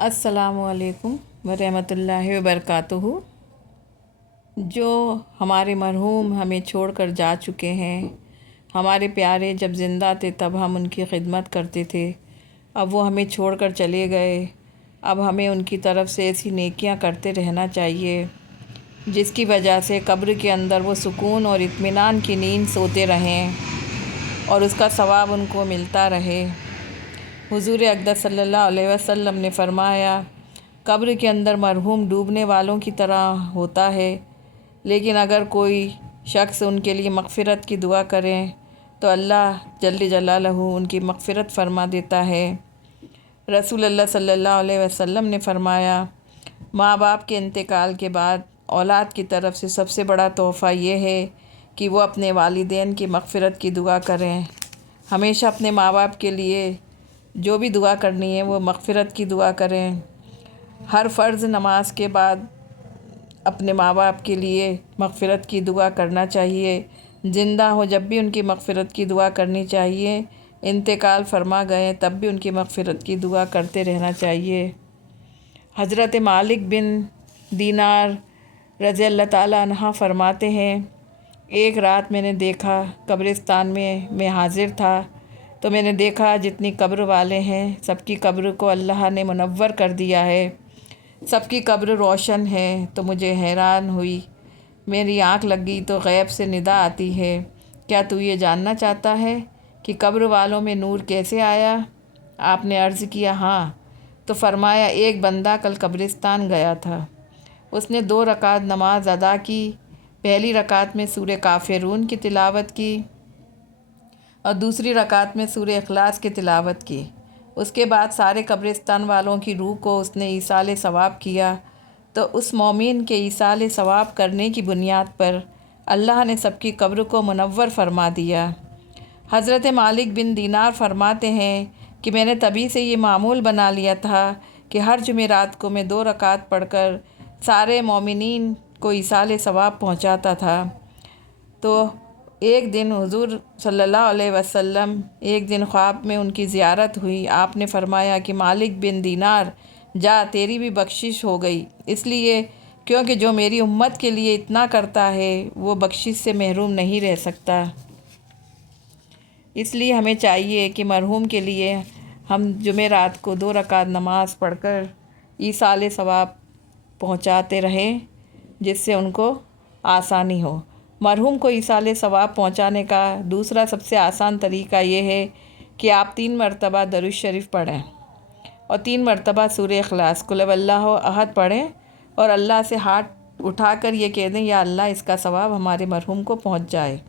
अस्सलामु अलैकुम वरहमतुल्लाहि वबरकातुहू। जो हमारे मरहूम हमें छोड़कर जा चुके हैं, हमारे प्यारे जब ज़िंदा थे तब हम उनकी खिदमत करते थे, अब वो हमें छोड़कर चले गए। अब हमें उनकी तरफ से ऐसी नेकियां करते रहना चाहिए जिसकी वजह से कब्र के अंदर वो सुकून और इत्मीनान की नींद सोते रहें और उसका सवाब उनको मिलता रहे। हुज़ूर अक़दस सल्लल्लाहु अलैहि वसल्लम ने फ़रमाया, कब्र के अंदर मरहूम डूबने वालों की तरह होता है, लेकिन अगर कोई शख्स उनके लिए मग़फ़िरत की दुआ करें तो अल्लाह जल्ल जलालहू उनकी मग़फ़िरत फ़रमा देता है। रसूलुल्लाह सल्लल्लाहु अलैहि वसल्लम ने फ़रमाया, माँ बाप के इंतकाल के बाद औलाद की तरफ से सबसे बड़ा तोहफ़ा ये है कि वो अपने वालिदैन की मग़फ़िरत की दुआ करें। हमेशा अपने माँ बाप के लिए जो भी दुआ करनी है वो मग़फ़िरत की दुआ करें। हर फ़र्ज़ नमाज के बाद अपने माँ बाप के लिए मग़फ़िरत की दुआ करना चाहिए। ज़िंदा हो जब भी उनकी मग़फ़िरत की दुआ करनी चाहिए, इंतकाल फ़रमा गए तब भी उनकी मग़फ़िरत की दुआ करते रहना चाहिए। हज़रत मालिक बिन दीनार रज़ी अल्लाह ताला अन्हा फ़रमाते हैं, एक रात मैंने देखा कब्रिस्तान में मैं हाज़िर था तो मैंने देखा जितनी कब्र वाले हैं सबकी कब्र को अल्लाह ने मुनव्वर कर दिया है, सबकी कब्र रोशन है। तो मुझे हैरान हुई, मेरी आँख लगी तो गैब से निदा आती है, क्या तू ये जानना चाहता है कि कब्र वालों में नूर कैसे आया? आपने अर्ज़ किया हाँ। तो फ़रमाया, एक बंदा कल कब्रिस्तान गया था, उसने 2 रकात नमाज अदा की। पहली रकात में सूरह काफ़िरून की तिलावत की और दूसरी रकात में सूरह इखलास की तिलावत की। उसके बाद सारे कब्रिस्तान वालों की रूह को उसने ईसाले सवाब किया। तो उस मोमिन के ईसाले सवाब करने की बुनियाद पर अल्लाह ने सबकी कब्र को मुनव्वर फ़रमा दिया। हज़रत मालिक बिन दीनार फ़रमाते हैं कि मैंने तभी से ये मामूल बना लिया था कि हर जुमेरात को मैं 2 रकात पढ़कर सारे मोमिनीन को ईसाले सवाब पहुँचाता था। तो एक दिन हुज़ूर सल्लल्लाहु अलैहि वसल्लम एक दिन ख्वाब में उनकी ज़ियारत हुई। आपने फ़रमाया कि मालिक बिन दीनार जा, तेरी भी बख्शिश हो गई, इसलिए क्योंकि जो मेरी उम्मत के लिए इतना करता है वो बख्शिश से महरूम नहीं रह सकता। इसलिए हमें चाहिए कि मरहूम के लिए हम जुमेरात को 2 रकात नमाज़ पढ़कर ईसाले सवाब पहुँचाते रहें, जिससे उनको आसानी हो। मरहूम को ईसाले सवाब पहुँचाने का दूसरा सबसे आसान तरीका ये है कि आप 3 मरतबा दरूद शरीफ पढ़ें और 3 मरतबा सूरह इखलास कुल हुवल्लाहु अहद पढ़ें और अल्लाह से हाथ उठाकर ये कह दें, या अल्लाह इसका सवाब हमारे मरहूम को पहुँच जाए।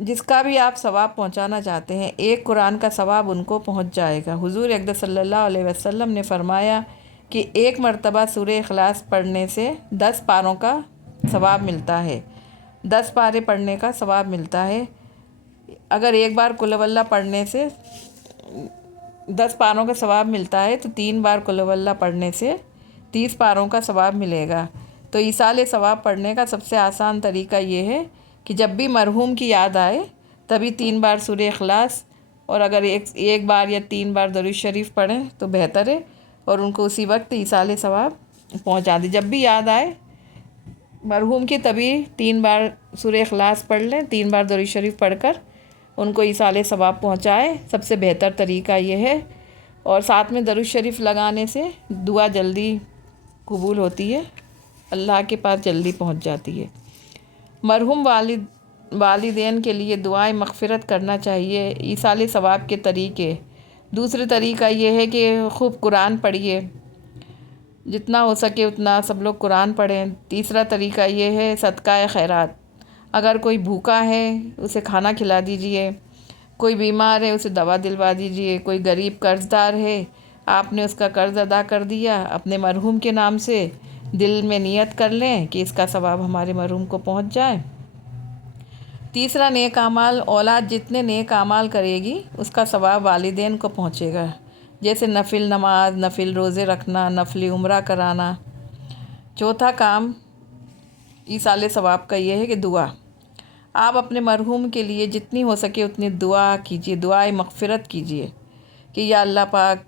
जिसका भी आप सवाब पहुँचाना चाहते हैं, एक कुरान का सवाब उनको पहुँच जाएगा। हुज़ूर अक़दस सल्लल्लाहु अलैहि वसल्लम ने फ़रमाया कि 1 मरतबा सूरह इखलास पढ़ने से 10 पारों का सवाब मिलता है, 10 पारे पढ़ने का सवाब मिलता है। अगर एक बार कुल हुवल्लाह पढ़ने से 10 पारों का सवाब मिलता है तो 3 बार कुल हुवल्लाह पढ़ने से 30 पारों का सवाब मिलेगा। तो ईसाले सवाब पढ़ने का सबसे आसान तरीका ये है कि जब भी मरहूम की याद आए तभी 3 बार सूरह इखलास और अगर एक बार या 3 बार दरूद शरीफ पढ़ें तो बेहतर है और उनको उसी वक्त ईसाले सवाब पहुँचा दें। जब भी याद आए मरहूम की तभी 3 बार सूरह इखलास पढ़ लें, 3 बार दरूद शरीफ पढ़कर उनको ईसाले सवाब पहुँचाए, सबसे बेहतर तरीका ये है। और साथ में दरूद शरीफ लगाने से दुआ जल्दी कबूल होती है, अल्लाह के पास जल्दी पहुँच जाती है। मरहूम वालिदैन के लिए दुआएं मग़फ़िरत करना चाहिए। ईसाले सवाब के तरीके, दूसरा तरीका ये है कि खूब कुरान पढ़िए, जितना हो सके उतना सब लोग कुरान पढ़ें। तीसरा तरीका ये है सदका खैरात, अगर कोई भूखा है उसे खाना खिला दीजिए, कोई बीमार है उसे दवा दिलवा दीजिए, कोई गरीब कर्ज़दार है आपने उसका कर्ज़ अदा कर दिया, अपने मरहूम के नाम से दिल में नियत कर लें कि इसका सवाब हमारे मरहूम को पहुंच जाए। तीसरा नेक अमाल, औलाद जितने नेक अमाल करेगी उसका सवाब वालिदैन को पहुंचेगा, जैसे नफिल नमाज, नफिल रोज़े रखना, नफली उम्रा कराना। चौथा काम ईसाले सवाब का ये है कि दुआ, आप अपने मरहूम के लिए जितनी हो सके उतनी दुआ कीजिए, दुआए मग़फ़िरत कीजिए कि या अल्लाह पाक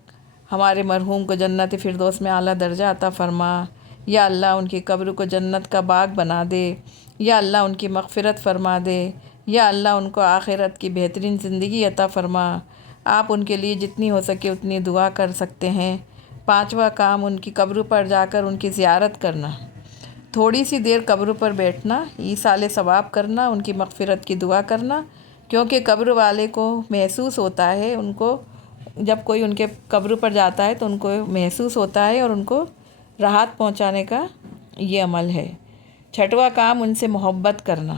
ہمارے مرحوم کو جنت فردوس میں اعلیٰ درجہ عطا فرما، یا اللہ ان کی قبر کو جنت کا باغ بنا دے، یا اللہ ان کی مغفرت فرما دے، یا اللہ ان کو آخرت کی بہترین زندگی عطا فرما۔ آپ ان کے لیے جتنی ہو سکے اتنی دعا کر سکتے ہیں۔ 5واں کام، ان کی قبر پر جا کر ان کی زیارت کرنا، تھوڑی سی دیر قبر پر بیٹھنا، ایصال ثواب کرنا، ان کی مغفرت کی دعا کرنا، کیونکہ قبر والے کو محسوس ہوتا ہے، ان کو جب کوئی ان کے قبر پر جاتا ہے تو ان کو محسوس ہوتا ہے اور ان کو راحت پہنچانے کا یہ عمل ہے۔ 6واں کام، ان سے محبت کرنا،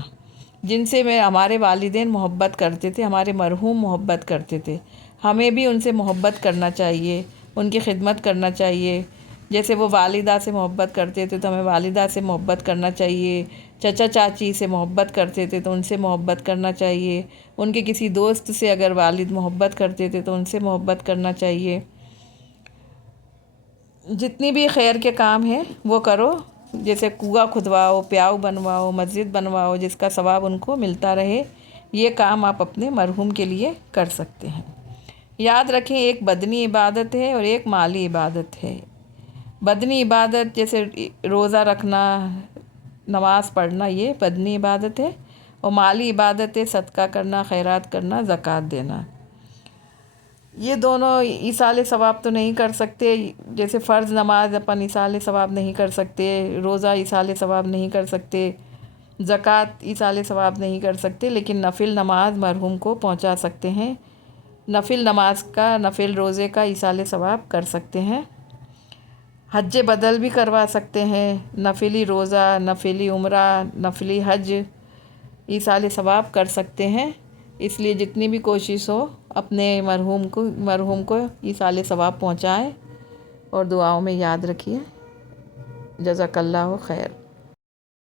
جن سے ہمارے والدین محبت کرتے تھے، ہمارے مرحوم محبت کرتے تھے، ہمیں بھی ان سے محبت کرنا چاہیے، ان کی خدمت کرنا چاہیے۔ جیسے وہ والدہ سے محبت کرتے تھے تو ہمیں والدہ سے محبت کرنا چاہیے، چچا چاچی سے محبت کرتے تھے تو ان سے محبت کرنا چاہیے، ان کے کسی دوست سے اگر والد محبت کرتے تھے تو ان سے محبت کرنا چاہیے۔ جتنی بھی خیر کے کام ہیں وہ کرو، جیسے کنواں کھدواؤ، پیاؤ بنواؤ، مسجد بنواؤ، جس کا ثواب ان کو ملتا رہے، یہ کام آپ اپنے مرحوم کے لیے کر سکتے ہیں۔ یاد رکھیں، ایک بدنی عبادت ہے اور ایک مالی عبادت ہے۔ بدنی عبادت جیسے روزہ رکھنا، نماز پڑھنا، یہ بدنی عبادت ہے، اور مالی عبادت ہے صدقہ کرنا، خیرات کرنا، زکوٰۃ دینا۔ یہ دونوں ایصال ثواب تو نہیں کر سکتے، جیسے فرض نماز اپن ایصال ثواب نہیں کر سکتے، روزہ ایصال ثواب نہیں کر سکتے، زکوٰۃ ایصال ثواب نہیں کر سکتے، لیکن نفل نماز مرحوم کو پہنچا سکتے ہیں، نفل نماز کا، نفل روزے کا ایصال ثواب کر سکتے ہیں۔ حج بدل بھی کروا سکتے ہیں، نفلی روزہ، نفلی عمرہ، نفلی حج ایصال ثواب کر سکتے ہیں۔ اس لیے جتنی بھی کوشش ہو اپنے مرحوم کو ایصال ثواب پہنچائیں، اور دعاؤں میں یاد رکھیے۔ جزاک اللہ خیر۔